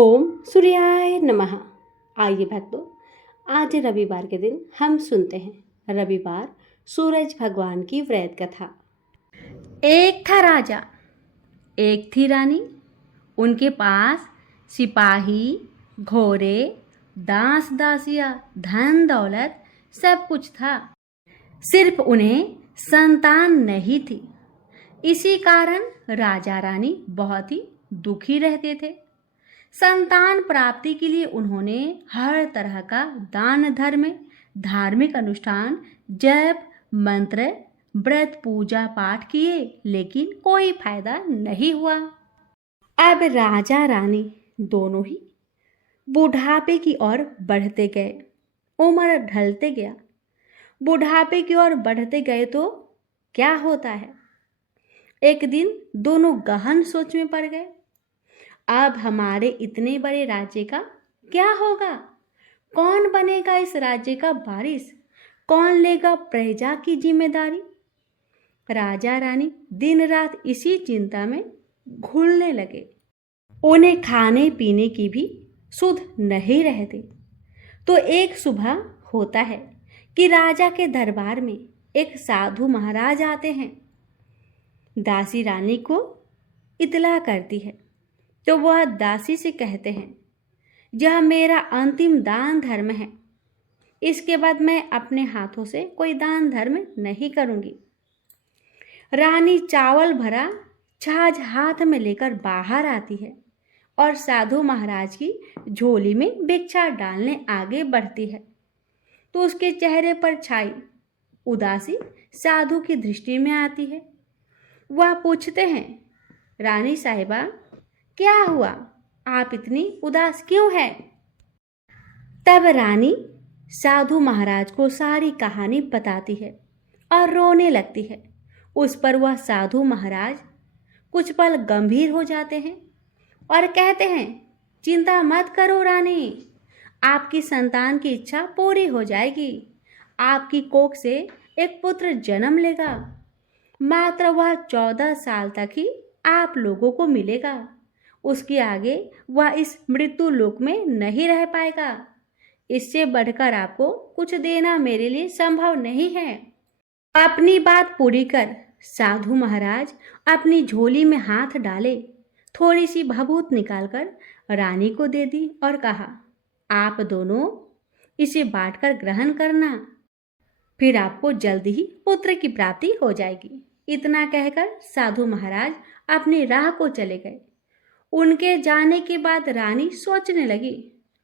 ओम सूर्याय नमः। आइए भक्तों, आज रविवार के दिन हम सुनते हैं रविवार सूरज भगवान की व्रत कथा। एक था राजा, एक थी रानी। उनके पास सिपाही, घोड़े, दास दासियां, धन दौलत सब कुछ था। सिर्फ उन्हें संतान नहीं थी। इसी कारण राजा रानी बहुत ही दुखी रहते थे। संतान प्राप्ति के लिए उन्होंने हर तरह का दान धर्म, धार्मिक अनुष्ठान, जप, मंत्र, व्रत, पूजा पाठ किए, लेकिन कोई फायदा नहीं हुआ। अब राजा रानी दोनों ही बुढ़ापे की ओर बढ़ते गए। उम्र ढलते गया। बुढ़ापे की ओर बढ़ते गए तो क्या होता है। एक दिन दोनों गहन सोच में पड़ गए। अब हमारे इतने बड़े राज्य का क्या होगा? कौन बनेगा इस राज्य का वारिस? कौन लेगा प्रजा की जिम्मेदारी? राजा रानी दिन रात इसी चिंता में घुलने लगे। उन्हें खाने पीने की भी सुध नहीं रहती। तो एक सुबह होता है कि राजा के दरबार में एक साधु महाराज आते हैं। दासी रानी को इतला करती है तो वह दासी से कहते हैं, यह मेरा अंतिम दान धर्म है। इसके बाद मैं अपने हाथों से कोई दान धर्म नहीं करूंगी। रानी चावल भरा छाछ हाथ में लेकर बाहर आती है और साधु महाराज की झोली में भिक्षा डालने आगे बढ़ती है। तो उसके चेहरे पर छाई उदासी साधु की दृष्टि में आती है। वह पूछते हैं, रानी साहिबा, क्या हुआ? आप इतनी उदास क्यों हैं? तब रानी साधु महाराज को सारी कहानी बताती है और रोने लगती है। उस पर वह साधु महाराज कुछ पल गंभीर हो जाते हैं और कहते हैं, चिंता मत करो रानी, आपकी संतान की इच्छा पूरी हो जाएगी। आपकी कोख से एक पुत्र जन्म लेगा। मात्र वह 14 साल तक ही आप लोगों को मिलेगा। उसके आगे वह इस मृत्यु लोक में नहीं रह पाएगा। इससे बढ़कर आपको कुछ देना मेरे लिए संभव नहीं है। अपनी बात पूरी कर साधु महाराज अपनी झोली में हाथ डाले, थोड़ी सी भभूत निकालकर रानी को दे दी और कहा, आप दोनों इसे बांटकर ग्रहण करना, फिर आपको जल्द ही पुत्र की प्राप्ति हो जाएगी। इतना कहकर साधु महाराज अपनी राह को चले गए। उनके जाने के बाद रानी सोचने लगी,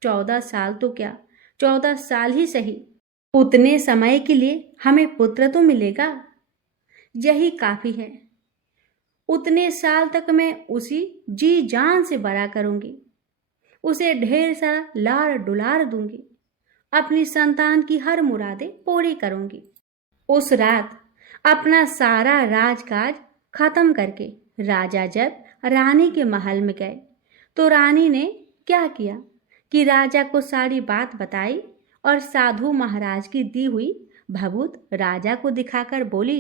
14 साल तो क्या, 14 साल ही सही, उतने समय के लिए हमें पुत्र तो मिलेगा, यही काफी है। उतने साल तक मैं उसी जी जान से बड़ा करूंगी, उसे ढेर सारा लाड़ डुलार दूंगी, अपनी संतान की हर मुरादें पूरी करूंगी। उस रात अपना सारा राजकाज खत्म करके राजा जब रानी के महल में गए तो रानी ने क्या किया कि राजा को सारी बात बताई और साधु महाराज की दी हुई भभूत राजा को दिखाकर बोली।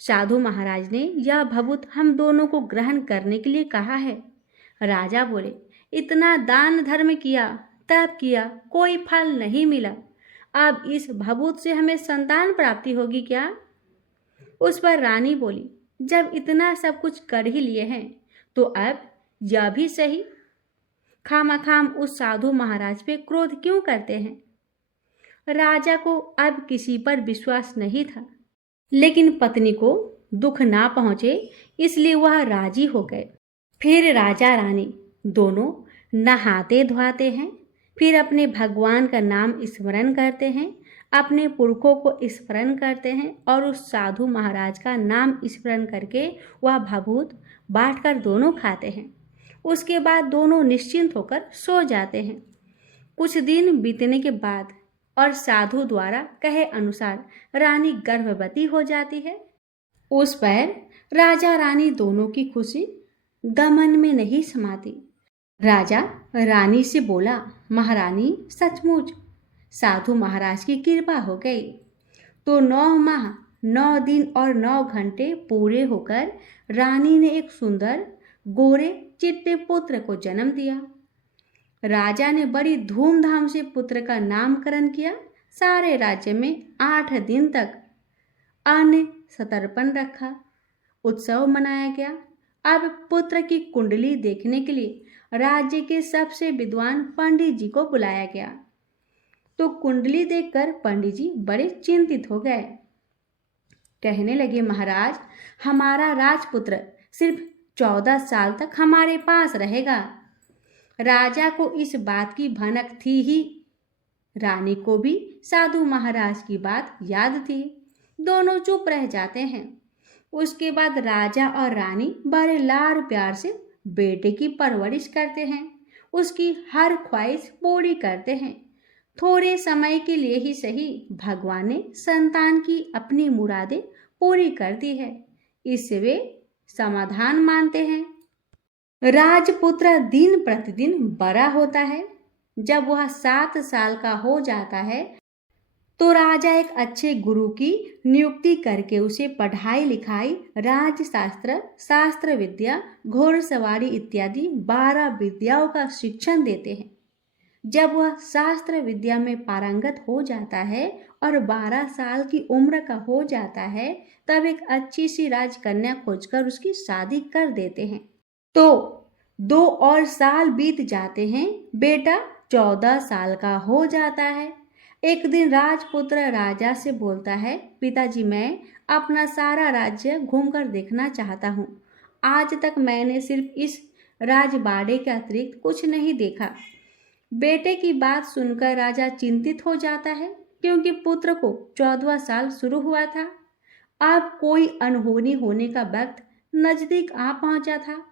साधु महाराज ने यह भभूत हम दोनों को ग्रहण करने के लिए कहा है। राजा बोले, इतना दान धर्म किया, तप किया, कोई फल नहीं मिला। अब इस भभूत से हमें संतान प्राप्ति होगी क्या? उस पर रानी बोली, जब इतना सब कुछ कर ही लिए हैं तो अब यह भी सही। खामखाम उस साधु महाराज पे क्रोध क्यों करते हैं? राजा को अब किसी पर विश्वास नहीं था, लेकिन पत्नी को दुख ना पहुंचे इसलिए वह राजी हो गए। फिर राजा रानी दोनों नहाते धोते हैं, फिर अपने भगवान का नाम स्मरण करते हैं, अपने पुरखों को स्मरण करते हैं और उस साधु महाराज का नाम स्मरण करके वह भभूत बांटकर दोनों खाते हैं। उसके बाद दोनों निश्चिंत होकर सो जाते हैं। कुछ दिन बीतने के बाद और साधु द्वारा कहे अनुसार रानी गर्भवती हो जाती है। उस पर राजा रानी दोनों की खुशी दमन में नहीं समाती। राजा रानी से बोला, महारानी, सचमुच साधु महाराज की कृपा हो गई। तो 9 माह 9 दिन और 9 घंटे पूरे होकर रानी ने एक सुंदर गोरे चिट्टे पुत्र को जन्म दिया। राजा ने बड़ी धूमधाम से पुत्र का नामकरण किया। सारे राज्य में 8 दिन तक अन्न संतर्पण रखा, उत्सव मनाया गया। अब पुत्र की कुंडली देखने के लिए राज्य के सबसे विद्वान पंडित जी को बुलाया गया। तो कुंडली देखकर पंडित जी बड़े चिंतित हो गए। कहने लगे, महाराज, हमारा राजपुत्र सिर्फ 14 साल तक हमारे पास रहेगा। राजा को इस बात की भनक थी ही। रानी को भी साधु महाराज की बात याद थी। दोनों चुप रह जाते हैं। उसके बाद राजा और रानी बड़े लाड़ प्यार से बेटे की परवरिश करते हैं, उसकी हर ख्वाहिश पूरी करते हैं। थोड़े समय के लिए ही सही, भगवान ने संतान की अपनी मुरादें पूरी कर दी है, इससे वे समाधान मानते हैं। राजपुत्र दिन प्रतिदिन बड़ा होता है। जब वह 7 साल का हो जाता है तो राजा एक अच्छे गुरु की नियुक्ति करके उसे पढ़ाई लिखाई, राजशास्त्र, शास्त्र विद्या, घोड़सवारी इत्यादि 12 विद्याओं का शिक्षण देते हैं। जब वह शास्त्र विद्या में पारंगत हो जाता है और 12 साल की उम्र का हो जाता है, तब एक अच्छी सी राजकन्या खोजकर उसकी शादी कर देते हैं। तो 2 और साल बीत जाते हैं। बेटा 14 साल का हो जाता है। एक दिन राजपुत्र राजा से बोलता है, पिताजी, मैं अपना सारा राज्य घूमकर देखना चाहता हूँ। आज तक मैंने सिर्फ इस राजबाड़े के अतिरिक्त कुछ नहीं देखा। बेटे की बात सुनकर राजा चिंतित हो जाता है, क्योंकि पुत्र को 14वां साल शुरू हुआ था। अब कोई अनहोनी होने का वक्त नजदीक आ पहुंचा था।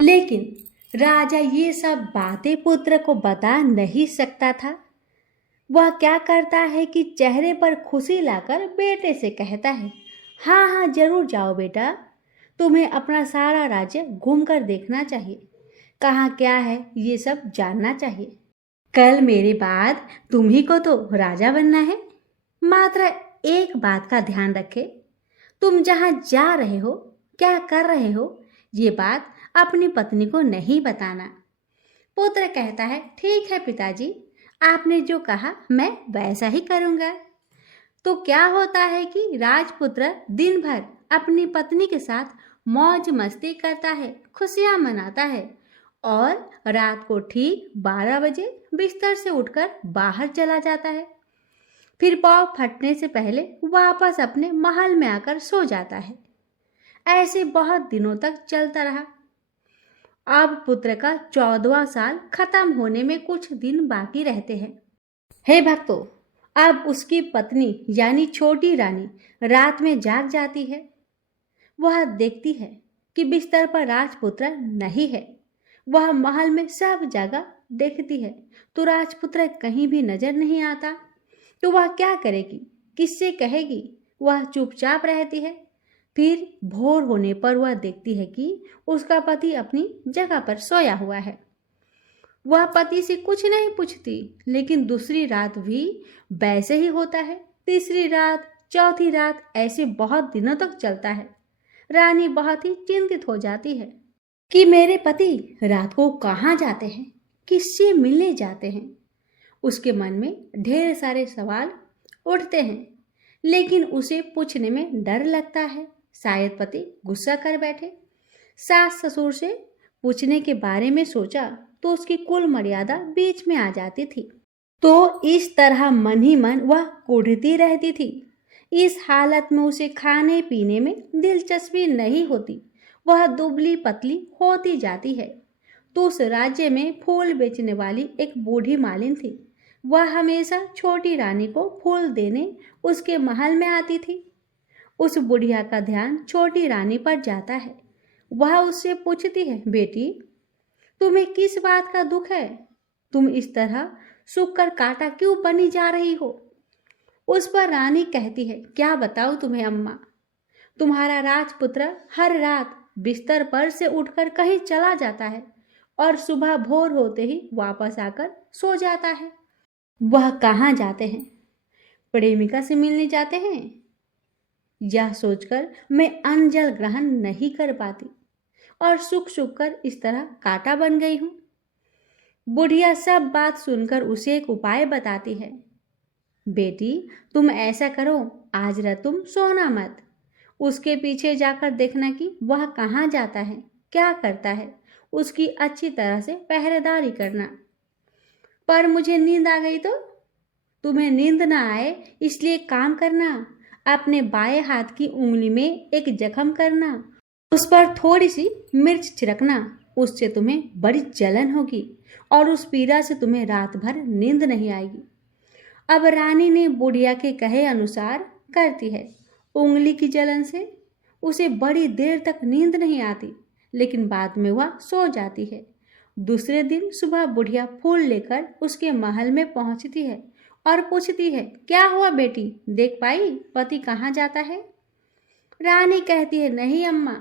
लेकिन राजा ये सब बातें पुत्र को बता नहीं सकता था। वह क्या करता है कि चेहरे पर खुशी लाकर बेटे से कहता है, हाँ हाँ जरूर जाओ बेटा, तुम्हें अपना सारा राज्य घूमकर देखना चाहिए। कहाँ क्या है ये सब जानना चाहिए। कल मेरे बाद तुम्ही को तो राजा बनना है। मात्र एक बात का ध्यान रखे, तुम जहाँ जा रहे हो, क्या कर रहे हो, ये बात अपनी पत्नी को नहीं बताना। पुत्र कहता है, ठीक है पिताजी, आपने जो कहा मैं वैसा ही करूँगा। तो क्या होता है कि राजपुत्र दिन भर अपनी पत्नी के साथ मौज मस्ती करता है, खुशियाँ मनाता है और रात को ठीक 12 बजे बिस्तर से उठकर बाहर चला जाता है। फिर पाँव फटने से पहले वापस अपने महल में आकर सो जाता है। ऐसे बहुत दिनों तक चलता रहा। अब पुत्र का 14वां साल खत्म होने में कुछ दिन बाकी रहते हैं। हे भक्तों, अब उसकी पत्नी यानी छोटी रानी रात में जाग जाती है। वह देखती है कि बिस्तर पर राजपुत्र नहीं है। वह महल में सब जगह देखती है तो राजपुत्र कहीं भी नजर नहीं आता। तो वह क्या करेगी, किससे कहेगी? वह चुपचाप रहती है। फिर भोर होने पर वह देखती है कि उसका पति अपनी जगह पर सोया हुआ है। वह पति से कुछ नहीं पूछती, लेकिन दूसरी रात भी वैसे ही होता है। तीसरी रात, चौथी रात, ऐसे बहुत दिनों तक चलता है। रानी बहुत ही चिंतित हो जाती है कि मेरे पति रात को कहाँ जाते हैं, किससे मिलने जाते हैं। उसके मन में ढेर सारे सवाल उठते हैं, लेकिन उसे पूछने में डर लगता है, शायद पति गुस्सा कर बैठे। सास ससुर से पूछने के बारे में सोचा तो उसकी कुल मर्यादा बीच में आ जाती थी। तो इस तरह मन ही मन वह कुढ़ती रहती थी। इस हालत में उसे खाने पीने में दिलचस्पी नहीं होती। वह दुबली पतली होती जाती है। तो उस राज्य में फूल बेचने वाली एक बूढ़ी मालिन थी। वह हमेशा छोटी रानी को फूल देने उसके महल में आती थी। उस बुढ़िया का ध्यान छोटी रानी पर जाता है। वह उससे पूछती है, बेटी तुम्हें किस बात का दुख है? तुम इस तरह सूख कर कांटा क्यों बनी जा रही हो? उस पर रानी कहती है, क्या बताऊं तुम्हें अम्मा, तुम्हारा राजपुत्र हर रात बिस्तर पर से उठकर कहीं चला जाता है और सुबह भोर होते ही वापस आकर सो जाता है। वह कहाँ जाते हैं? प्रेमिका से मिलने जाते हैं। यह सोचकर मैं अन्न जल ग्रहण नहीं कर पाती और सूख सूख कर इस तरह कांटा बन गई हूँ। बुढ़िया सब बात सुनकर उसे एक उपाय बताती है। बेटी, तुम ऐसा करो, आज रात तुम सोना मत। उसके पीछे जाकर देखना कि वह कहाँ जाता है, क्या करता है। उसकी अच्छी तरह से पहरेदारी करना। पर मुझे नींद आ गई तो? तुम्हें नींद ना आए इसलिए काम करना, अपने बाएं हाथ की उंगली में एक जख्म करना, उस पर थोड़ी सी मिर्च छिड़कना। उससे तुम्हें बड़ी जलन होगी और उस पीड़ा से तुम्हें रात भर नींद नहीं आएगी। अब रानी ने बुढ़िया के कहे अनुसार करती है। उंगली की जलन से उसे बड़ी देर तक नींद नहीं आती, लेकिन बाद में वह सो जाती है। दूसरे दिन सुबह बुढ़िया फूल लेकर उसके महल में पहुंचती है और पूछती है, क्या हुआ बेटी, देख पाई पति कहाँ जाता है? रानी कहती है, नहीं अम्मा,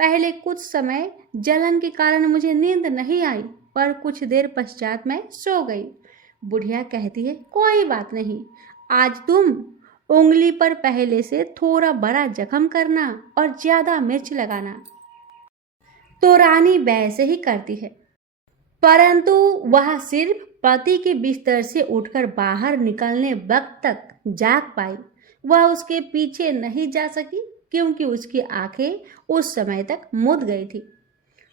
पहले कुछ समय जलन के कारण मुझे नींद नहीं आई, पर कुछ देर पश्चात मैं सो गई। बुढ़िया कहती है, कोई बात नहीं, आज तुम उंगली पर पहले से थोड़ा बड़ा जख्म करना और ज्यादा मिर्च लगाना। तो रानी वैसे ही करती है, परंतु वह सिर्फ पति के बिस्तर से उठकर बाहर निकलने वक्त तक जाग पाई। वह उसके पीछे नहीं जा सकी क्योंकि उसकी आंखें उस समय तक मुद गई थी।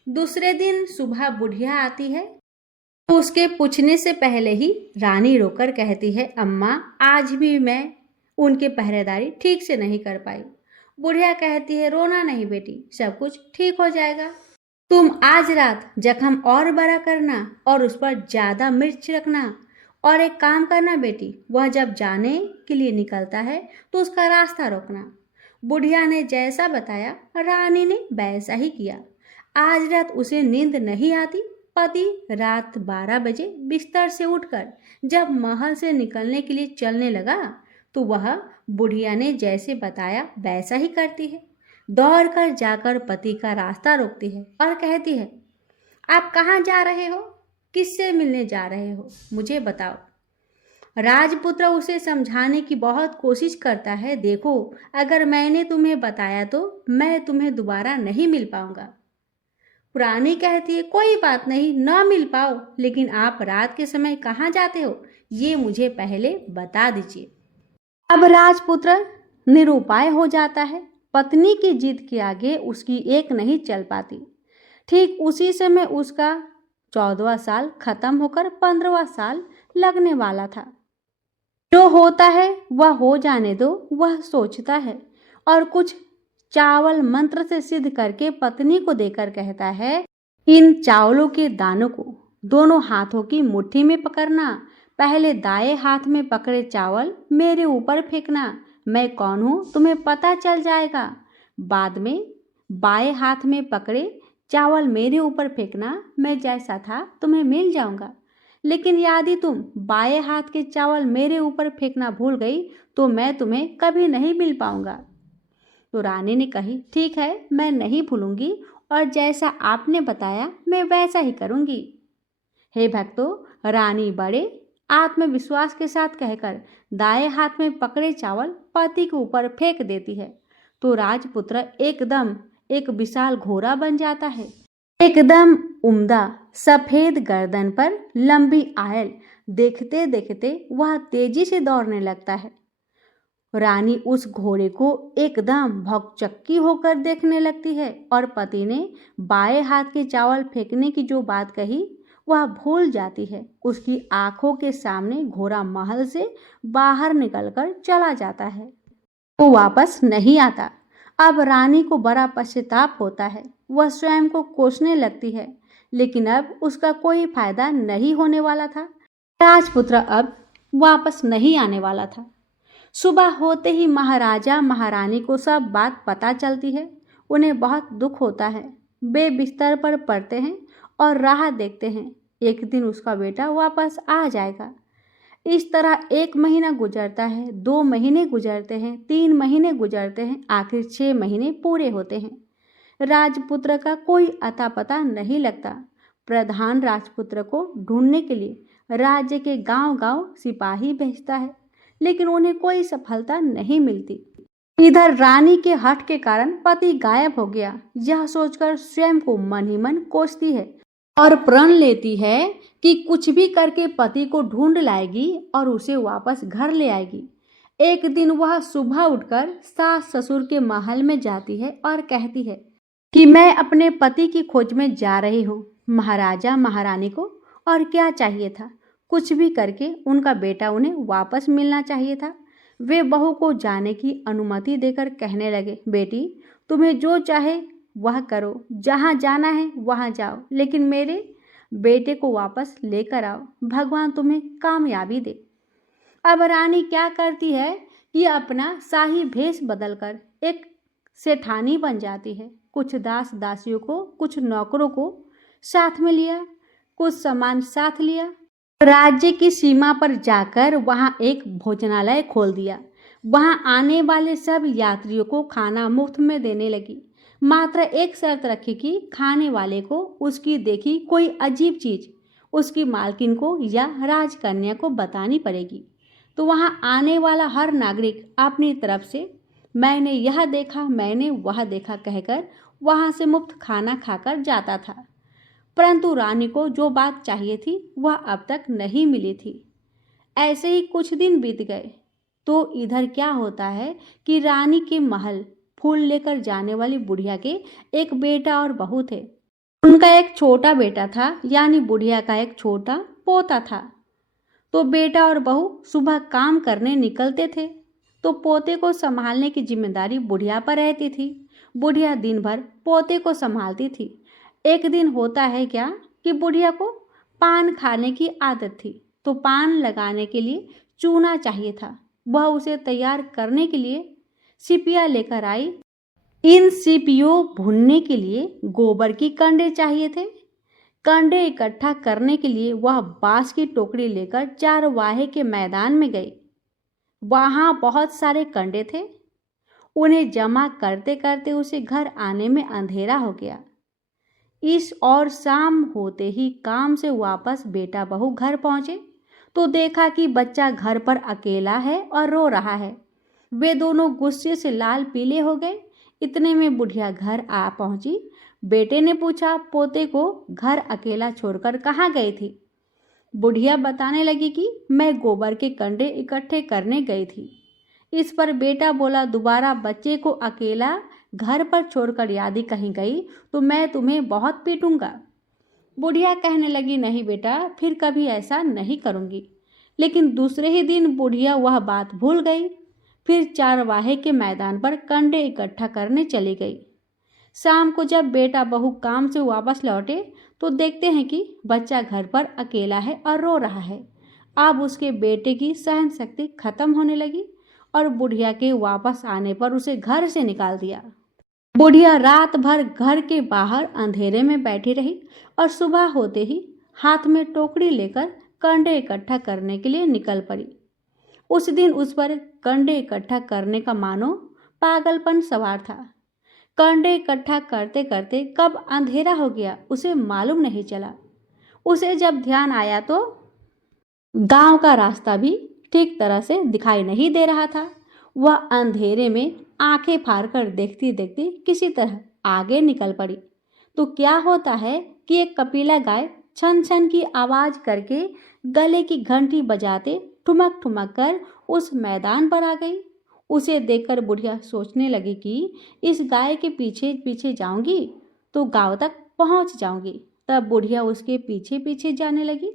दूसरे दिन सुबह बुढ़िया आती है। उसके पूछने से पहले ही रानी रोकर कहती है, अम्मा, आज भी मैं उनके पहरेदारी ठीक से नहीं कर पाई। बुढ़िया कहती है, रोना नहीं बेटी, सब कुछ ठीक हो जाएगा। तुम आज रात जख्म और बड़ा करना और उस पर ज्यादा मिर्च रखना। और एक काम करना बेटी, वह जब जाने के लिए निकलता है तो उसका रास्ता रोकना। बुढ़िया ने जैसा बताया रानी ने वैसा ही किया। आज रात उसे नींद नहीं आती। पति रात 12 बजे बिस्तर से उठकर जब महल से निकलने के लिए चलने लगा तो वह बुढ़िया ने जैसे बताया वैसा ही करती है। दौड़कर जाकर पति का रास्ता रोकती है और कहती है, आप कहाँ जा रहे हो, किससे मिलने जा रहे हो, मुझे बताओ। राजपुत्र उसे समझाने की बहुत कोशिश करता है, देखो, अगर मैंने तुम्हें बताया तो मैं तुम्हें दोबारा नहीं मिल पाऊंगा। पुरानी कहती है, कोई बात नहीं, न मिल पाओ, लेकिन आप रात के समय कहाँ जाते हो ये मुझे पहले बता दीजिए। अब राजपुत्र निरुपाय हो जाता है। पत्नी की जिद के आगे उसकी एक नहीं चल पाती। ठीक उसी समय उसका 14वां साल खत्म होकर 15वां साल लगने वाला था। जो होता है वह हो जाने दो, वह सोचता है और कुछ चावल मंत्र से सिद्ध करके पत्नी को देकर कहता है, इन चावलों के दानों को दोनों हाथों की मुट्ठी में पकड़ना। पहले दाएं हाथ में पकड़े चावल मेरे ऊपर फेंकना। मैं कौन हूँ तुम्हें पता चल जाएगा। बाद में बाएं हाथ में पकड़े चावल मेरे ऊपर फेंकना। मैं जैसा था तुम्हें मिल जाऊंगा, लेकिन यदि तुम बाएं हाथ के चावल मेरे ऊपर फेंकना भूल गई तो मैं तुम्हें कभी नहीं मिल पाऊंगा। तो रानी ने कही, ठीक है, मैं नहीं भूलूंगी और जैसा आपने बताया मैं वैसा ही करूंगी। हे भक्तों, रानी बड़े आत्मविश्वास के साथ कहकर दाएं हाथ में पकड़े चावल पति के ऊपर फेंक देती है तो राजपुत्र एकदम एक विशाल घोड़ा बन जाता है। एकदम उम्दा सफेद गर्दन पर लंबी आयल। देखते देखते वह तेजी से दौड़ने लगता है। रानी उस घोड़े को एकदम भौचक्की होकर देखने लगती है और पति ने बाएं हाथ के चावल फेंकने की जो बात कही वह भूल जाती है। उसकी आंखों के सामने घोड़ा महल से बाहर निकलकर चला जाता है, वो वापस नहीं आता। अब रानी को बड़ा पश्चाताप होता है। वह स्वयं को कोसने लगती है, लेकिन अब उसका कोई फायदा नहीं होने वाला था। राजपुत्र अब वापस नहीं आने वाला था। सुबह होते ही महाराजा महारानी को सब बात पता चलती है। उन्हें बहुत दुख होता है। वे बिस्तर पर पड़ते हैं और राह देखते हैं एक दिन उसका बेटा वापस आ जाएगा। इस तरह 1 महीना गुजरता है, 2 महीने गुजरते हैं, 3 महीने गुजरते हैं, आखिर 6 महीने पूरे होते हैं। राजपुत्र का कोई अता पता नहीं लगता। प्रधान राजपुत्र को ढूंढने के लिए राज्य के गांव-गांव सिपाही भेजता है, लेकिन उन्हें कोई सफलता नहीं मिलती। इधर रानी के हठ के कारण पति गायब हो गया, यह सोचकर स्वयं को मन ही मन कोसती है और प्रण लेती है कि कुछ भी करके पति को ढूंढ लाएगी और उसे वापस घर ले आएगी। एक दिन वह सुबह उठकर सास ससुर के महल में जाती है और कहती है कि मैं अपने पति की खोज में जा रही हूँ। महाराजा महारानी को और क्या चाहिए था, कुछ भी करके उनका बेटा उन्हें वापस मिलना चाहिए था। वे बहू को जाने की अनुमति देकर कहने लगे, बेटी तुम्हें जो चाहे वह करो, जहाँ जाना है वहाँ जाओ, लेकिन मेरे बेटे को वापस लेकर आओ, भगवान तुम्हें कामयाबी दे। अब रानी क्या करती है कि अपना शाही भेष बदलकर एक सेठानी बन जाती है। कुछ दास दासियों को, कुछ नौकरों को साथ में लिया, कुछ सामान साथ लिया। राज्य की सीमा पर जाकर वहां एक भोजनालय खोल दिया। वहां आने वाले सब यात्रियों को खाना मुफ्त में देने लगी। मात्र एक शर्त रखी कि खाने वाले को उसकी देखी कोई अजीब चीज उसकी मालकिन को या राजकन्या को बतानी पड़ेगी। तो वहां आने वाला हर नागरिक अपनी तरफ से मैंने यह देखा, मैंने वह देखा कहकर वहां से मुफ्त खाना खाकर जाता था। परंतु रानी को जो बात चाहिए थी वह अब तक नहीं मिली थी। ऐसे ही कुछ दिन बीत गए तो इधर क्या होता है कि रानी के महल फूल लेकर जाने वाली बुढ़िया के एक बेटा और बहू थे। उनका एक छोटा बेटा था, यानी बुढ़िया का एक छोटा पोता था। तो बेटा और बहू सुबह काम करने निकलते थे तो पोते को संभालने की जिम्मेदारी बुढ़िया पर रहती थी। बुढ़िया दिन भर पोते को संभालती थी। एक दिन होता है क्या कि बुढ़िया को पान खाने की आदत थी, तो पान लगाने के लिए चूना चाहिए था। वह उसे तैयार करने के लिए सिपिया लेकर आई। इन सिपियों भूनने के लिए गोबर की कंडे चाहिए थे। कंडे इकट्ठा करने के लिए वह बांस की टोकरी लेकर चारवाहे के मैदान में गई। वहां बहुत सारे कंडे थे। उन्हें जमा करते करते उसे घर आने में अंधेरा हो गया। इस और शाम होते ही काम से वापस बेटा बहू घर पहुंचे तो देखा कि बच्चा घर पर अकेला है और रो रहा है। वे दोनों गुस्से से लाल पीले हो गए। इतने में बुढ़िया घर आ पहुंची। बेटे ने पूछा, पोते को घर अकेला छोड़कर कहाँ गई थी? बुढ़िया बताने लगी कि मैं गोबर के कंडे इकट्ठे करने गई थी। इस पर बेटा बोला, दोबारा बच्चे को अकेला घर पर छोड़कर यदि कहीं गई तो मैं तुम्हें बहुत पीटूंगा। बुढ़िया कहने लगी, नहीं बेटा, फिर कभी ऐसा नहीं करूंगी। लेकिन दूसरे ही दिन बुढ़िया वह बात भूल गई। फिर चारवाहे के मैदान पर कंडे इकट्ठा करने चली गई। शाम को जब बेटा बहू काम से वापस लौटे तो देखते हैं कि बच्चा घर पर अकेला है और रो रहा है। अब उसके बेटे की सहन शक्ति खत्म होने लगी और बुढ़िया के वापस आने पर उसे घर से निकाल दिया। बुढ़िया रात भर घर के बाहर अंधेरे में बैठी रही और सुबह होते ही हाथ में टोकरी लेकर कंडे इकट्ठा करने के लिए निकल पड़ी। उस दिन उस पर कंडे इकट्ठा करने का मानो पागलपन सवार था। कंडे इकट्ठा करते करते कब अंधेरा हो गया उसे मालूम नहीं चला। उसे जब ध्यान आया तो गांव का रास्ता भी ठीक तरह से दिखाई नहीं दे रहा था। वह अंधेरे में आंखें फाड़कर देखती देखती किसी तरह आगे निकल पड़ी। तो क्या होता है कि एक कपिला गाय छन छन की आवाज करके गले की घंटी बजाते ठुमक ठुमक कर उस मैदान पर आ गई। उसे देखकर बुढ़िया सोचने लगी कि इस गाय के पीछे पीछे जाऊंगी तो गांव तक पहुंच जाऊंगी। तब बुढ़िया उसके पीछे पीछे जाने लगी।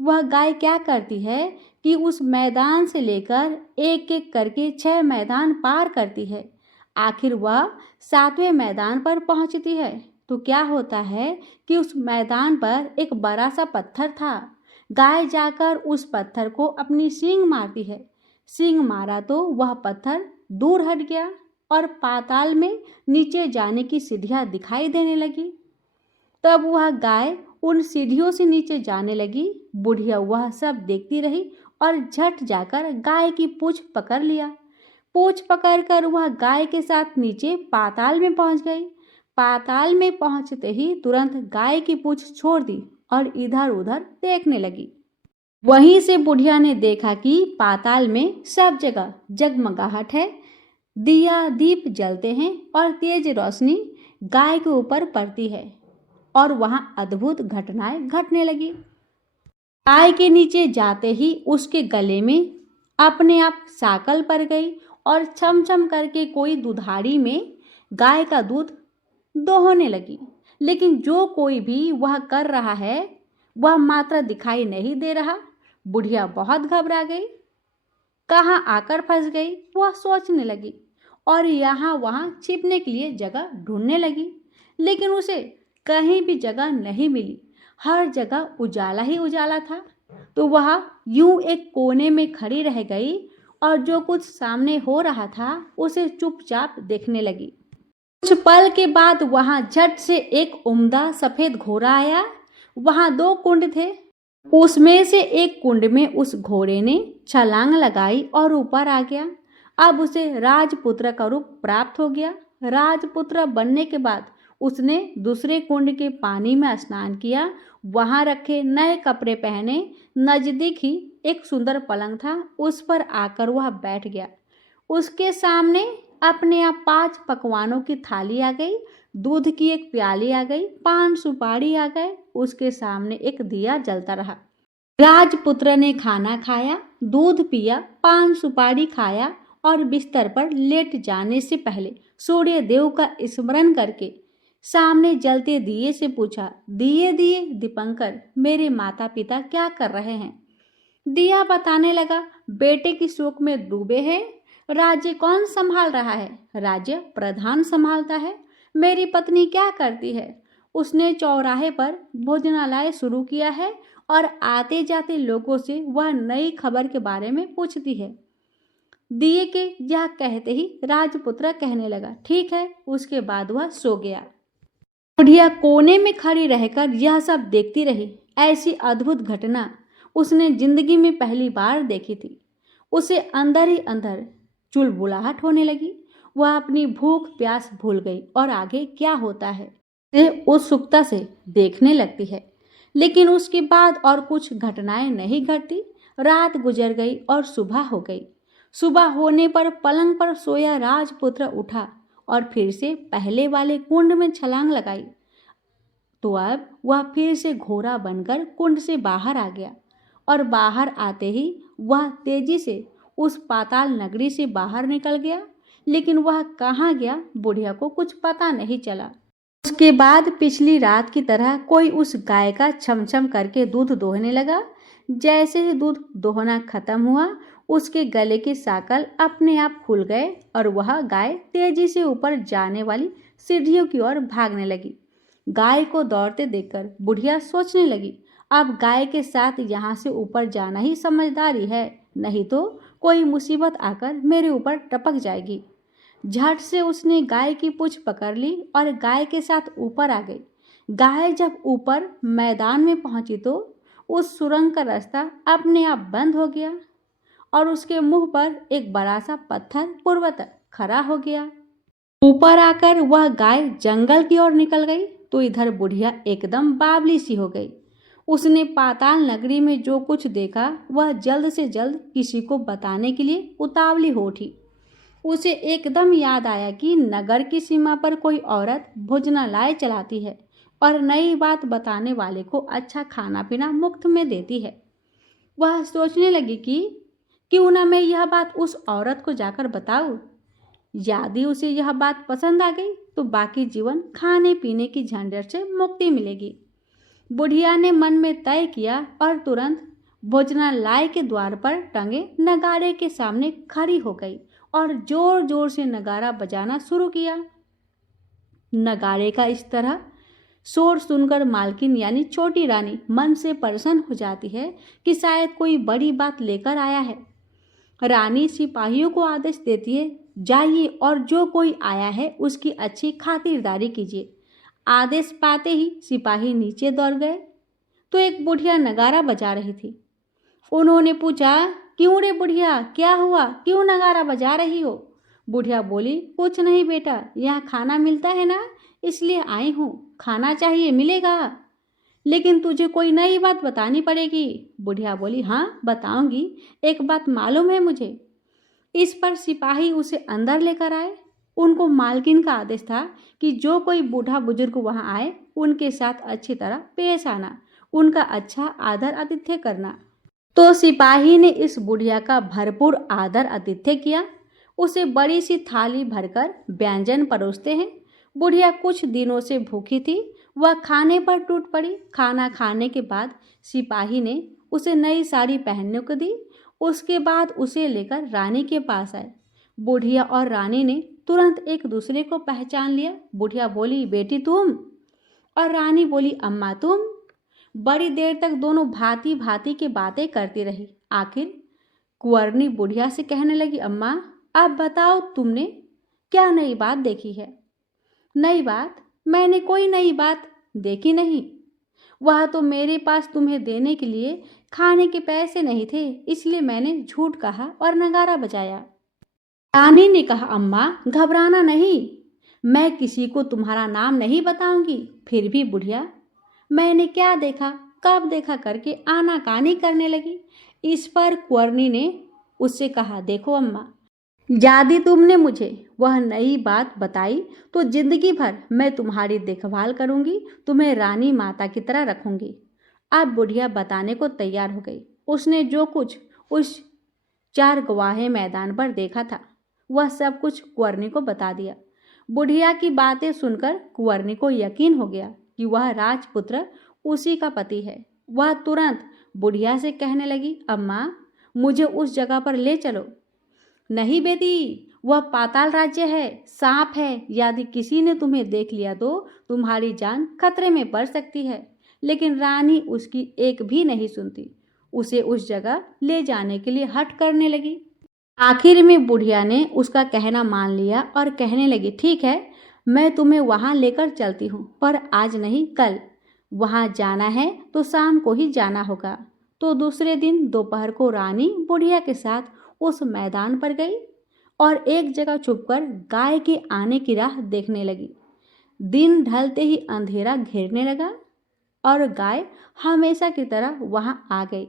वह गाय क्या करती है कि उस मैदान से लेकर एक एक करके 6 मैदान पार करती है। आखिर वह 7वें मैदान पर पहुंचती है तो क्या होता है कि उस मैदान पर एक बड़ा सा पत्थर था। गाय जाकर उस पत्थर को अपनी सींग मारती है। सींग मारा तो वह पत्थर दूर हट गया और पाताल में नीचे जाने की सीढ़ियां दिखाई देने लगी। तब वह गाय उन सीढ़ियों से नीचे जाने लगी। बुढ़िया वह सब देखती रही और झट जाकर गाय की पूंछ पकड़ लिया। पूंछ पकड़कर वह गाय के साथ नीचे पाताल में पहुंच गई। पाताल में पहुंचते ही तुरंत गाय की पूंछ छोड़ दी और इधर उधर देखने लगी। वहीं से बुढ़िया ने देखा कि पाताल में सब जगह जगमगाहट है। दिया दीप जलते हैं और तेज रोशनी गाय के ऊपर पड़ती है और वहां अद्भुत घटनाएं घटने लगी। गाय के नीचे जाते ही उसके गले में अपने आप साकल पड़ गई और छम छम करके कोई दुधारी में गाय का दूध दोहने लगी। लेकिन जो कोई भी वह कर रहा है वह मात्र दिखाई नहीं दे रहा। बुढ़िया बहुत घबरा गई, कहाँ आकर फंस गई वह सोचने लगी और यहाँ वहाँ छिपने के लिए जगह ढूंढने लगी। लेकिन उसे कहीं भी जगह नहीं मिली, हर जगह उजाला ही उजाला था। तो वह यूं एक कोने में खड़ी रह गई और जो कुछ सामने हो रहा था उसे चुपचाप देखने लगी। कुछ पल के बाद वहां झट से एक उम्दा सफेद घोड़ा आया। वहां 2 कुंड थे, उसमें से एक कुंड में उस घोड़े ने छलांग लगाई और ऊपर आ गया। अब उसे राजपुत्र का रूप प्राप्त हो गया। राजपुत्र बनने के बाद उसने दूसरे कुंड के पानी में स्नान किया, वहां रखे नए कपड़े पहने। नजदीक ही एक सुंदर पलंग था, उस पर आकर वह बैठ गया। उसके सामने अपने आप 5 पकवानों की थाली आ गई, दूध की एक प्याली आ गई, 5 सुपारी आ गए। उसके सामने एक दिया जलता रहा। राजपुत्र ने खाना खाया, दूध पिया, 5 सुपारी खाया और बिस्तर पर लेट जाने से पहले सूर्य देव का स्मरण करके सामने जलते दिए से पूछा, दिए दिए दीपंकर, मेरे माता पिता क्या कर रहे हैं? दिया बताने लगा, बेटे की शोक में डूबे हैं। राज्य कौन संभाल रहा है? राज्य प्रधान संभालता है। मेरी पत्नी क्या करती है? उसने चौराहे पर भोजनालय शुरू किया है और आते जाते लोगों से वह नई खबर के बारे में पूछती है। दिए के यह कहते ही राजपुत्र कहने लगा, ठीक है। उसके बाद वह सो गया। बुढ़िया कोने में खड़ी रहकर यह सब देखती रही। ऐसी अद्भुत घटना उसने जिंदगी में पहली बार देखी थी। उसे अंदर ही अंदर चुलबुलाहट होने लगी। वह अपनी भूख प्यास भूल गई और आगे क्या होता है से उत्सुकता से देखने लगती है। लेकिन उसके बाद और कुछ घटनाएं नहीं घटती। रात गुजर गई और सुबह हो गई। सुबह होने पर पलंग पर सोया राजपुत्र उठा और फिर से पहले वाले कुंड में छलांग लगाई। तो अब वह फिर से घोड़ा बनकर कुंड से बाहर आ गया और बाहर आते ही वह तेजी से उस पाताल नगरी से बाहर निकल गया। लेकिन वह कहाँ गया बुढ़िया को कुछ पता नहीं चला। उसके बाद पिछली रात की तरह कोई उस गाय का छमछम करके दूध दोहने लगा। जैसे ही दूध दोहना खत्म हुआ उसके गले के साकल अपने आप खुल गए और वह गाय तेजी से ऊपर जाने वाली सीढ़ियों की ओर भागने लगी। गाय को दौड़ते देखकर बुढ़िया सोचने लगी, अब गाय के साथ यहाँ से ऊपर जाना ही समझदारी है, नहीं तो कोई मुसीबत आकर मेरे ऊपर टपक जाएगी। झट से उसने गाय की पूंछ पकड़ ली और गाय के साथ ऊपर आ गई। गाय जब ऊपर मैदान में पहुंची तो उस सुरंग का रास्ता अपने आप बंद हो गया और उसके मुंह पर एक बड़ा सा पत्थर पूर्वतः खड़ा हो गया। ऊपर आकर वह गाय जंगल की ओर निकल गई तो इधर बुढ़िया एकदम बावली सी हो गई। उसने पाताल नगरी में जो कुछ देखा वह जल्द से जल्द किसी को बताने के लिए उतावली हो उठी। उसे एकदम याद आया कि नगर की सीमा पर कोई औरत भोजनालय चलाती है और नई बात बताने वाले को अच्छा खाना पीना मुफ्त में देती है। वह सोचने लगी कि क्यों ना मैं यह बात उस औरत को जाकर बताऊं। यदि उसे यह बात पसंद आ गई तो बाकी जीवन खाने पीने की झंझट से मुक्ति मिलेगी। बुढ़िया ने मन में तय किया और तुरंत भोजनालय के द्वार पर टंगे नगाड़े के सामने खड़ी हो गई और जोर जोर से नगाड़ा बजाना शुरू किया। नगाड़े का इस तरह शोर सुनकर मालकिन यानी छोटी रानी मन से प्रसन्न हो जाती है कि शायद कोई बड़ी बात लेकर आया है। रानी सिपाहियों को आदेश देती है, जाइए और जो कोई आया है उसकी अच्छी खातिरदारी कीजिए। आदेश पाते ही सिपाही नीचे दौड़ गए तो एक बुढ़िया नगाड़ा बजा रही थी। उन्होंने पूछा, क्यों रे बुढ़िया, क्या हुआ, क्यों नगाड़ा बजा रही हो? बुढ़िया बोली, कुछ नहीं बेटा, यहाँ खाना मिलता है ना, इसलिए आई हूँ। खाना चाहिए, मिलेगा, लेकिन तुझे कोई नई बात बतानी पड़ेगी। बुढ़िया बोली, हाँ बताऊंगी। एक बात मालूम है मुझे, इस पर सिपाही उसे अंदर लेकर आए। उनको मालकिन का आदेश था कि जो कोई बूढ़ा बुजुर्ग वहां आए उनके साथ अच्छी तरह पेश आना, उनका अच्छा आदर आतिथ्य करना। तो सिपाही ने इस बुढ़िया का भरपूर आदर आतिथ्य किया। उसे बड़ी सी थाली भरकर व्यंजन परोसते हैं। बुढ़िया कुछ दिनों से भूखी थी, वह खाने पर टूट पड़ी। खाना खाने के बाद सिपाही ने उसे नई साड़ी पहनने को दी। उसके बाद उसे लेकर रानी के पास आए। बुढ़िया और रानी ने तुरंत एक दूसरे को पहचान लिया। बुढ़िया बोली, बेटी तुम? और रानी बोली, अम्मा तुम? बड़ी देर तक दोनों भांति भांति की बातें करती रही। आखिर कुंवरनी बुढ़िया से कहने लगी, अम्मा अब बताओ तुमने क्या नई बात देखी है? नई बात? मैंने कोई नई बात देखी नहीं। वह तो मेरे पास तुम्हें देने के लिए खाने के पैसे नहीं थे, इसलिए मैंने झूठ कहा और नगारा बजाया। रानी ने कहा, अम्मा घबराना नहीं, मैं किसी को तुम्हारा नाम नहीं बताऊंगी। फिर भी बुढ़िया मैंने क्या देखा, कब देखा करके आनाकानी करने लगी। इस पर कुंवरनी ने उससे कहा, देखो अम्मा, यदि तुमने मुझे वह नई बात बताई तो जिंदगी भर मैं तुम्हारी देखभाल करूंगी, तुम्हें रानी माता की तरह रखूंगी। अब बुढ़िया बताने को तैयार हो गई। उसने जो कुछ उस 4 गवाहे मैदान पर देखा था वह सब कुछ कुंवरनी को बता दिया। बुढ़िया की बातें सुनकर कुंवरनी को यकीन हो गया कि वह राजपुत्र उसी का पति है। वह तुरंत बुढ़िया से कहने लगी, अम्मा मुझे उस जगह पर ले चलो। नहीं बेटी, वह पाताल राज्य है, सांप है, यदि किसी ने तुम्हें देख लिया तो तुम्हारी जान खतरे में पड़ सकती है। लेकिन रानी उसकी एक भी नहीं सुनती, उसे उस जगह ले जाने के लिए हठ करने लगी। आखिर में बुढ़िया ने उसका कहना मान लिया और कहने लगी, ठीक है, मैं तुम्हें वहां लेकर चलती हूँ, पर आज नहीं कल। वहां जाना है तो शाम को ही जाना होगा। तो दूसरे दिन दोपहर को रानी बुढ़िया के साथ उस मैदान पर गई और एक जगह छुपकर गाय के आने की राह देखने लगी। दिन ढलते ही अंधेरा घेरने लगा और गाय हमेशा की तरह वहां आ गई।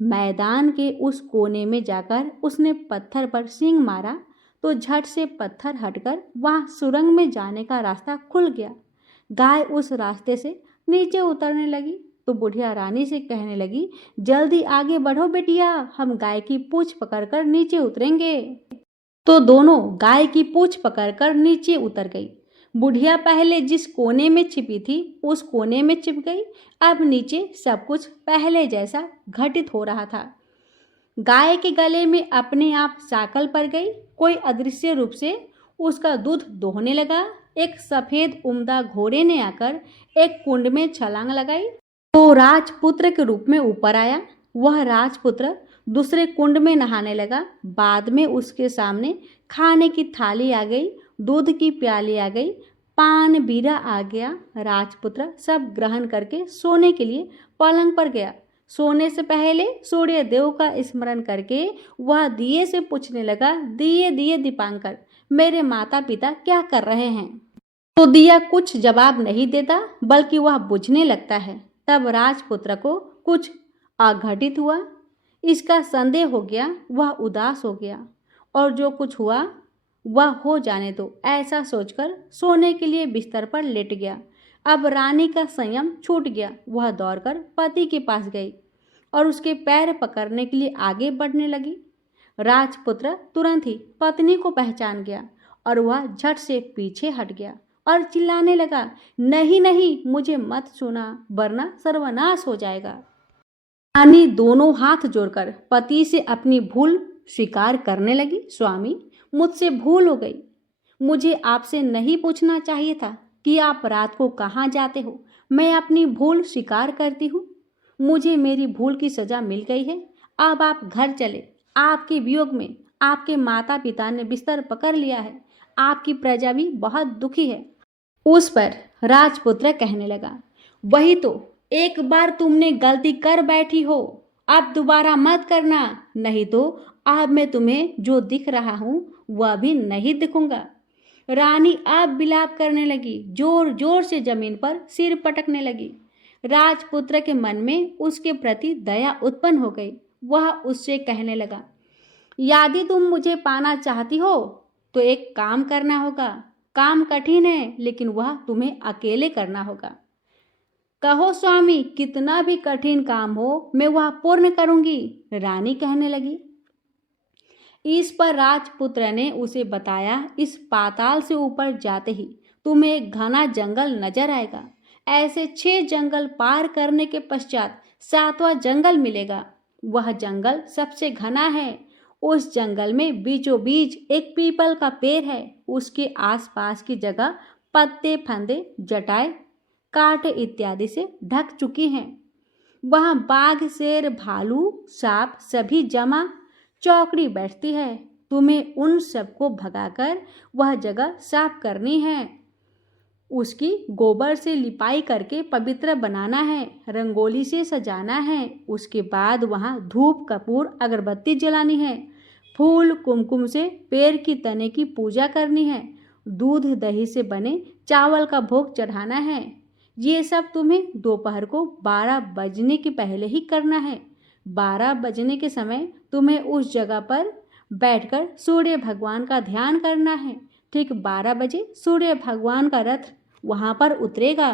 मैदान के उस कोने में जाकर उसने पत्थर पर सींग मारा तो झट से पत्थर हटकर वहां सुरंग में जाने का रास्ता खुल गया। गाय उस रास्ते से नीचे उतरने लगी तो बुढ़िया रानी से कहने लगी, जल्दी आगे बढ़ो बेटिया, हम गाय की पूंछ पकड़कर नीचे उतरेंगे। तो दोनों गाय की पूंछ पकड़कर नीचे उतर गई। बुढ़िया पहले जिस कोने में छिपी थी उस कोने में छिप गई। अब नीचे सब कुछ पहले जैसा घटित हो रहा था। गाय के गले में अपने आप साकल पड़ गई। कोई अदृश्य रूप से उसका दूध दोहने लगा। एक सफेद उम्दा घोड़े ने आकर एक कुंड में छलांग लगाई तो राजपुत्र के रूप में ऊपर आया। वह राजपुत्र दूसरे कुंड में नहाने लगा। बाद में उसके सामने खाने की थाली आ गई, दूध की प्याली आ गई, पान बीरा आ गया। राजपुत्र सब ग्रहण करके सोने के लिए पलंग पर गया। सोने से पहले सूर्य देव का स्मरण करके वह दिए से पूछने लगा, दिए दिए दीपांकर, मेरे माता पिता क्या कर रहे हैं? तो दिया कुछ जवाब नहीं देता बल्कि वह बुझने लगता है। तब राजपुत्र को कुछ अघटित हुआ, इसका संदेह हो गया। वह उदास हो गया और जो कुछ हुआ वह हो जाने दो ऐसा सोचकर सोने के लिए बिस्तर पर लेट गया। अब रानी का संयम छूट गया। वह दौड़कर पति के पास गई और उसके पैर पकड़ने के लिए आगे बढ़ने लगी। राजपुत्र तुरंत ही पत्नी को पहचान गया और वह झट से पीछे हट गया और चिल्लाने लगा, नहीं नहीं, मुझे मत छूना वरना सर्वनाश हो जाएगा। रानी दोनों हाथ जोड़कर पति से अपनी भूल स्वीकार करने लगी। स्वामी, मुझसे भूल हो गई। मुझे आपसे नहीं पूछना चाहिए था कि आप रात को कहाँ जाते हो। मैं अपनी भूल स्वीकार करती हूँ। मुझे मेरी भूल की सजा मिल गई है। अब आप घर चले। आपके वियोग में आपके माता पिता ने बिस्तर पकड़ लिया है। आपकी प्रजा भी बहुत दुखी है। उस पर राजपुत्र कहने लगा, वही तो, एक बार तुमने गलती कर बैठी हो, अब दोबारा मत करना, नहीं तो अब मैं तुम्हें जो दिख रहा हूं वह भी नहीं दिखूंगा। रानी अब विलाप करने लगी, जोर जोर से जमीन पर सिर पटकने लगी। राजपुत्र के मन में उसके प्रति दया उत्पन्न हो गई। वह उससे कहने लगा, यदि तुम मुझे पाना चाहती हो तो एक काम करना होगा। काम कठिन है लेकिन वह तुम्हें अकेले करना होगा। कहो स्वामी, कितना भी कठिन काम हो मैं वह पूर्ण करूंगी, रानी कहने लगी। इस पर राजपुत्र ने उसे बताया, इस पाताल से ऊपर जाते ही तुम्हें एक घना जंगल नजर आएगा। ऐसे 6 जंगल पार करने के पश्चात 7वां जंगल मिलेगा। वह जंगल सबसे घना है। उस जंगल में बीचों बीच एक पीपल का पेड़ है। उसके आसपास की जगह पत्ते, फंदे, जटाएं, कांटे इत्यादि से ढक चुकी हैं। वहां बाघ, शेर, भालू, सांप सभी जमा चौकड़ी बैठती है। तुम्हें उन सबको भगाकर वह जगह साफ करनी है। उसकी गोबर से लिपाई करके पवित्र बनाना है, रंगोली से सजाना है। उसके बाद वहां धूप, कपूर, अगरबत्ती जलानी है। फूल, कुमकुम से पेड़ की तने की पूजा करनी है। दूध, दही से बने चावल का भोग चढ़ाना है। ये सब तुम्हें दोपहर को 12 बजने के पहले ही करना है। 12 बजने के समय तुम्हें उस जगह पर बैठकर सूर्य भगवान का ध्यान करना है। ठीक 12 बजे सूर्य भगवान का रथ वहां पर उतरेगा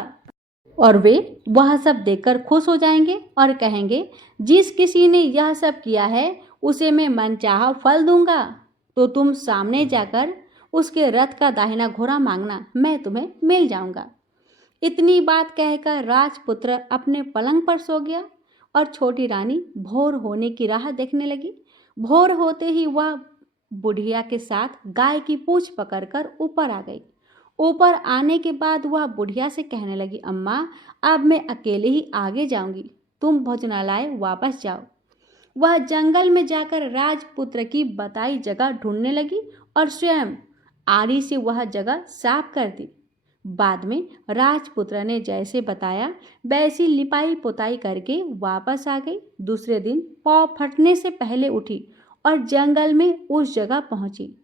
और वे वह सब देखकर खुश हो जाएंगे और कहेंगे, जिस किसी ने यह सब किया है उसे मैं मनचाहा फल दूंगा। तो तुम सामने जाकर उसके रथ का दाहिना घोड़ा मांगना, मैं तुम्हें मिल जाऊंगा। इतनी बात कहकर राजपुत्र अपने पलंग पर सो गया और छोटी रानी भोर होने की राह देखने लगी। भोर होते ही वह बुढ़िया के साथ गाय की पूंछ पकड़कर ऊपर आ गई। ऊपर आने के बाद वह बुढ़िया से कहने लगी, अम्मा, अब मैं अकेले ही आगे जाऊंगी, तुम भोजनालय वापस जाओ। वह जंगल में जाकर राजपुत्र की बताई जगह ढूंढने लगी और स्वयं आरी से वह जगह साफ कर दी। बाद में राजपुत्र ने जैसे बताया वैसी लिपाई पुताई करके वापस आ गई। दूसरे दिन पाँव फटने से पहले उठी और जंगल में उस जगह पहुंची।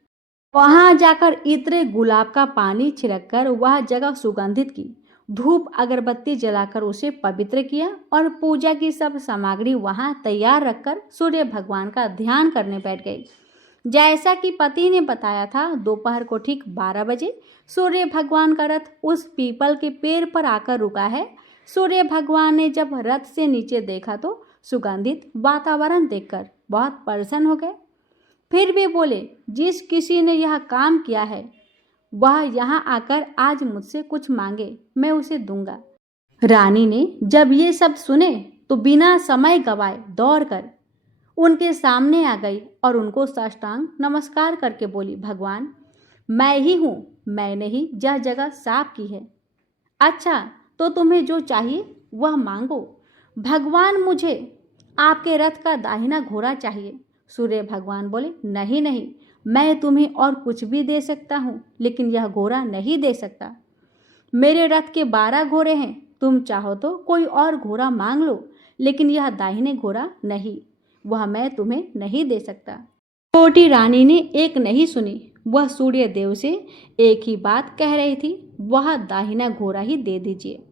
वहां जाकर इत्र, गुलाब का पानी छिड़ककर वह जगह सुगंधित की। धूप, अगरबत्ती जलाकर उसे पवित्र किया और पूजा की सब सामग्री वहां तैयार रखकर सूर्य भगवान का ध्यान करने बैठ गई। जैसा कि पति ने बताया था, दोपहर को ठीक 12 बजे सूर्य भगवान का रथ उस पीपल के पेड़ पर आकर रुका है। सूर्य भगवान ने जब रथ से नीचे देखा तो सुगंधित वातावरण देखकर बहुत प्रसन्न हो गए। फिर भी बोले, जिस किसी ने यह काम किया है वह यहाँ आकर आज मुझसे कुछ मांगे, मैं उसे दूंगा। रानी ने जब ये सब सुने तो बिना समय गवाए दौड़कर उनके सामने आ गई और उनको साष्टांग नमस्कार करके बोली, भगवान, मैं ही हूँ, मैंने ही यह जगह साफ की है। अच्छा, तो तुम्हें जो चाहिए वह मांगो। भगवान, मुझे आपके रथ का दाहिना घोड़ा चाहिए। सूर्य भगवान बोले, नहीं नहीं, मैं तुम्हें और कुछ भी दे सकता हूँ लेकिन यह घोड़ा नहीं दे सकता। मेरे रथ के 12 घोड़े हैं, तुम चाहो तो कोई और घोड़ा मांग लो, लेकिन यह दाहिने घोड़ा नहीं, वह मैं तुम्हें नहीं दे सकता। छोटी रानी ने एक नहीं सुनी। वह सूर्य देव से एक ही बात कह रही थी, वह दाहिना घोड़ा ही दे दीजिए,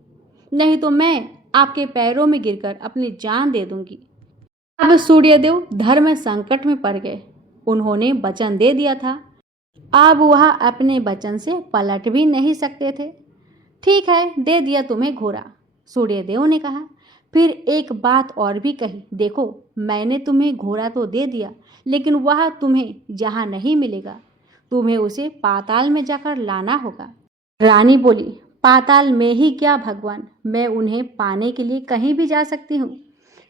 नहीं तो मैं आपके पैरों में गिरकर अपनी जान दे दूंगी। अब सूर्यदेव धर्म संकट में पड़ गए। उन्होंने वचन दे दिया था, अब वह अपने वचन से पलट भी नहीं सकते थे। ठीक है, दे दिया तुम्हें घोड़ा, सूर्यदेव ने कहा। फिर एक बात और भी कही, देखो, मैंने तुम्हें घोड़ा तो दे दिया लेकिन वह तुम्हें यहाँ नहीं मिलेगा, तुम्हें उसे पाताल में जाकर लाना होगा। रानी बोली, पाताल में ही क्या भगवान, मैं उन्हें पाने के लिए कहीं भी जा सकती हूँ।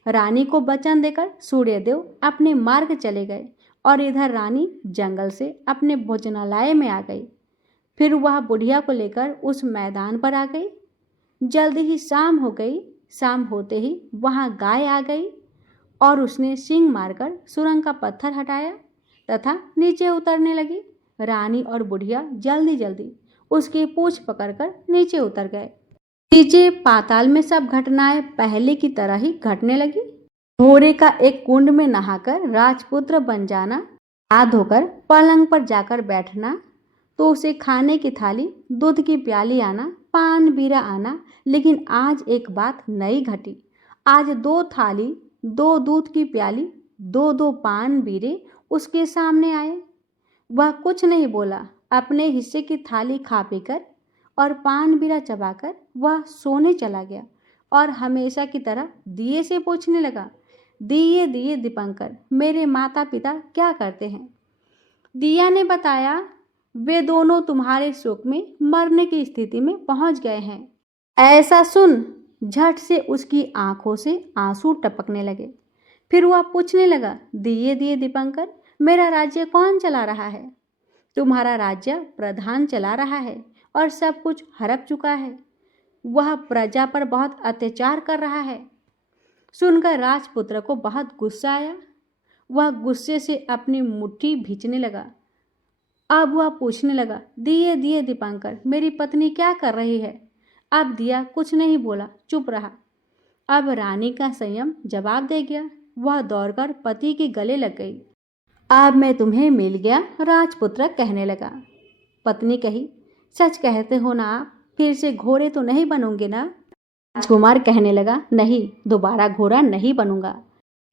रानी को वचन देकर सूर्यदेव अपने मार्ग चले गए और इधर रानी जंगल से अपने भोजनालय में आ गई। फिर वह बुढ़िया को लेकर उस मैदान पर आ गई। जल्दी ही शाम हो गई। शाम होते ही वहां गाय आ गई और उसने सींग मारकर सुरंग का पत्थर हटाया तथा नीचे उतरने लगी। रानी और बुढ़िया जल्दी जल्दी उसकी पूंछ पकड़कर नीचे उतर गए। नीचे पाताल में सब घटनाएं पहले की तरह ही घटने लगी। घोड़े का एक कुंड में नहाकर राजपुत्र बन जाना, हाथ धोकर पलंग पर जाकर बैठना, तो उसे खाने की थाली, दूध की प्याली आना, पान बीरा आना। लेकिन आज एक बात नई घटी। आज 2 थाली, 2 दूध की प्याली, 2 पान बीरे उसके सामने आए। वह कुछ नहीं बोला। अपने हिस्से की थाली खा पीकर और पान बीड़ा चबाकर वह सोने चला गया और हमेशा की तरह दिए से पूछने लगा, दिए दिए दीपंकर, मेरे माता पिता क्या करते हैं? दिया ने बताया, वे दोनों तुम्हारे शोक में मरने की स्थिति में पहुंच गए हैं। ऐसा सुन झट से उसकी आंखों से आंसू टपकने लगे। फिर वह पूछने लगा, दिए दिए दीपंकर, मेरा राज्य कौन चला रहा है? तुम्हारा राज्य प्रधान चला रहा है और सब कुछ हड़प चुका है। वह प्रजा पर बहुत अत्याचार कर रहा है। सुनकर राजपुत्र को बहुत गुस्सा आया। वह गुस्से से अपनी मुट्ठी भींचने लगा। अब वह पूछने लगा, दिए दिए दीपंकर, मेरी पत्नी क्या कर रही है? अब दिया कुछ नहीं बोला, चुप रहा। अब रानी का संयम जवाब दे गया। वह दौड़कर पति के गले लग गई। अब मैं तुम्हें मिल गया, राजपुत्र कहने लगा। पत्नी कही, सच कहते हो ना आप? फिर से घोड़े तो नहीं बनोगे ना? राजकुमार कहने लगा, नहीं, दोबारा घोड़ा नहीं बनूंगा।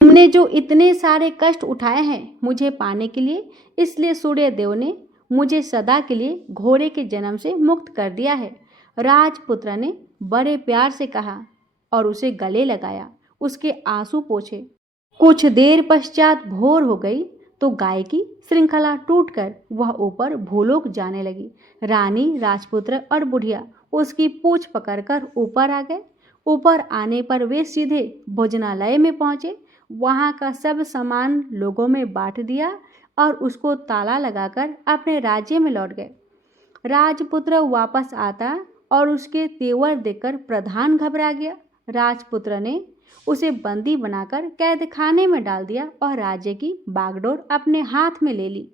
तुमने जो इतने सारे कष्ट उठाए हैं मुझे पाने के लिए, इसलिए सूर्य देव ने मुझे सदा के लिए घोड़े के जन्म से मुक्त कर दिया है। राजपुत्र ने बड़े प्यार से कहा और उसे गले लगाया, उसके आंसू पोंछे। कुछ देर पश्चात भोर हो गई तो गाय की श्रृंखला टूटकर वह ऊपर भूलोक जाने लगी। रानी, राजपुत्र और बुढ़िया उसकी पूंछ पकड़कर ऊपर आ गए। ऊपर आने पर वे सीधे भोजनालय में पहुंचे। वहां का सब सामान लोगों में बांट दिया और उसको ताला लगाकर अपने राज्य में लौट गए। राजपुत्र वापस आता और उसके तेवर देखकर प्रधान घबरा गया। राजपुत्र ने उसे बंदी बनाकर कैद खाने में डाल दिया और राज्य की बागडोर अपने हाथ में ले ली।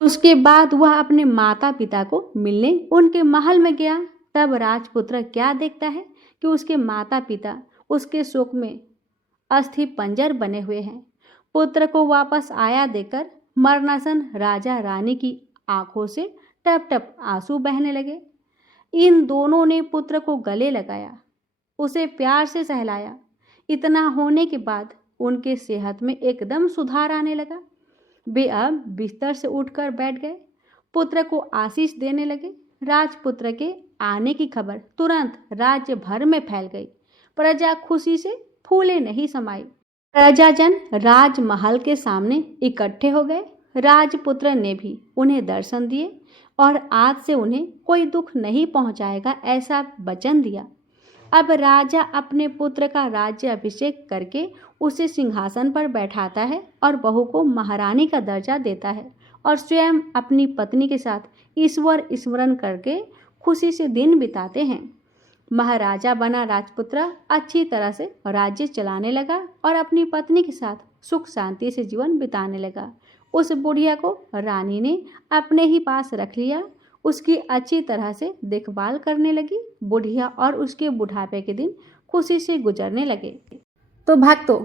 उसके बाद वह अपने माता पिता को मिलने उनके महल में गया। तब राजपुत्र क्या देखता है कि उसके माता पिता उसके शोक में अस्थि पंजर बने हुए हैं। पुत्र को वापस आया देखकर मरणासन राजा रानी की आंखों से टप टप आंसू बहने लगे। इन दोनों ने पुत्र को गले लगाया, उसे प्यार से सहलाया। इतना होने के बाद उनके सेहत में एकदम सुधार आने लगा। वे अब बिस्तर से उठकर बैठ गए, पुत्र को आशीष देने लगे। राजपुत्र के आने की खबर तुरंत राज्य भर में फैल गई। प्रजा खुशी से फूले नहीं समाई। प्रजाजन राजमहल के सामने इकट्ठे हो गए। राजपुत्र ने भी उन्हें दर्शन दिए और आज से उन्हें कोई दुख नहीं पहुंचाएगा ऐसा वचन दिया। अब राजा अपने पुत्र का राज्य अभिषेक करके उसे सिंहासन पर बैठाता है और बहू को महारानी का दर्जा देता है और स्वयं अपनी पत्नी के साथ ईश्वर स्मरण करके खुशी से दिन बिताते हैं। महाराजा बना राजपुत्र अच्छी तरह से राज्य चलाने लगा और अपनी पत्नी के साथ सुख शांति से जीवन बिताने लगा। उस बुढ़िया को रानी ने अपने ही पास रख लिया, उसकी अच्छी तरह से देखभाल करने लगी। बुढ़िया और उसके बुढ़ापे के दिन खुशी से गुजरने लगे। तो भक्तों,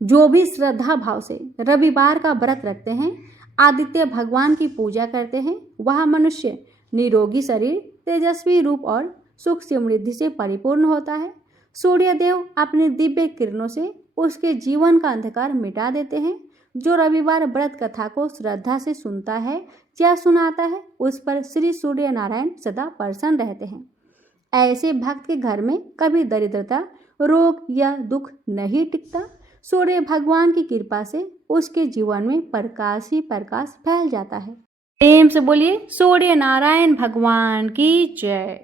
जो भी श्रद्धा भाव से रविवार का व्रत रखते हैं, आदित्य भगवान की पूजा करते हैं, वह मनुष्य निरोगी शरीर, तेजस्वी रूप और सुख समृद्धि से परिपूर्ण होता है। सूर्य देव अपने दिव्य किरणों से उसके जीवन का अंधकार मिटा देते हैं। जो रविवार व्रत कथा को श्रद्धा से सुनता है या सुनाता है, उस पर श्री सूर्य नारायण सदा प्रसन्न रहते हैं। ऐसे भक्त के घर में कभी दरिद्रता, रोग या दुख नहीं टिकता। सूर्य भगवान की कृपा से उसके जीवन में प्रकाश ही प्रकाश फैल जाता है। प्रेम से बोलिए सूर्य नारायण भगवान की जय।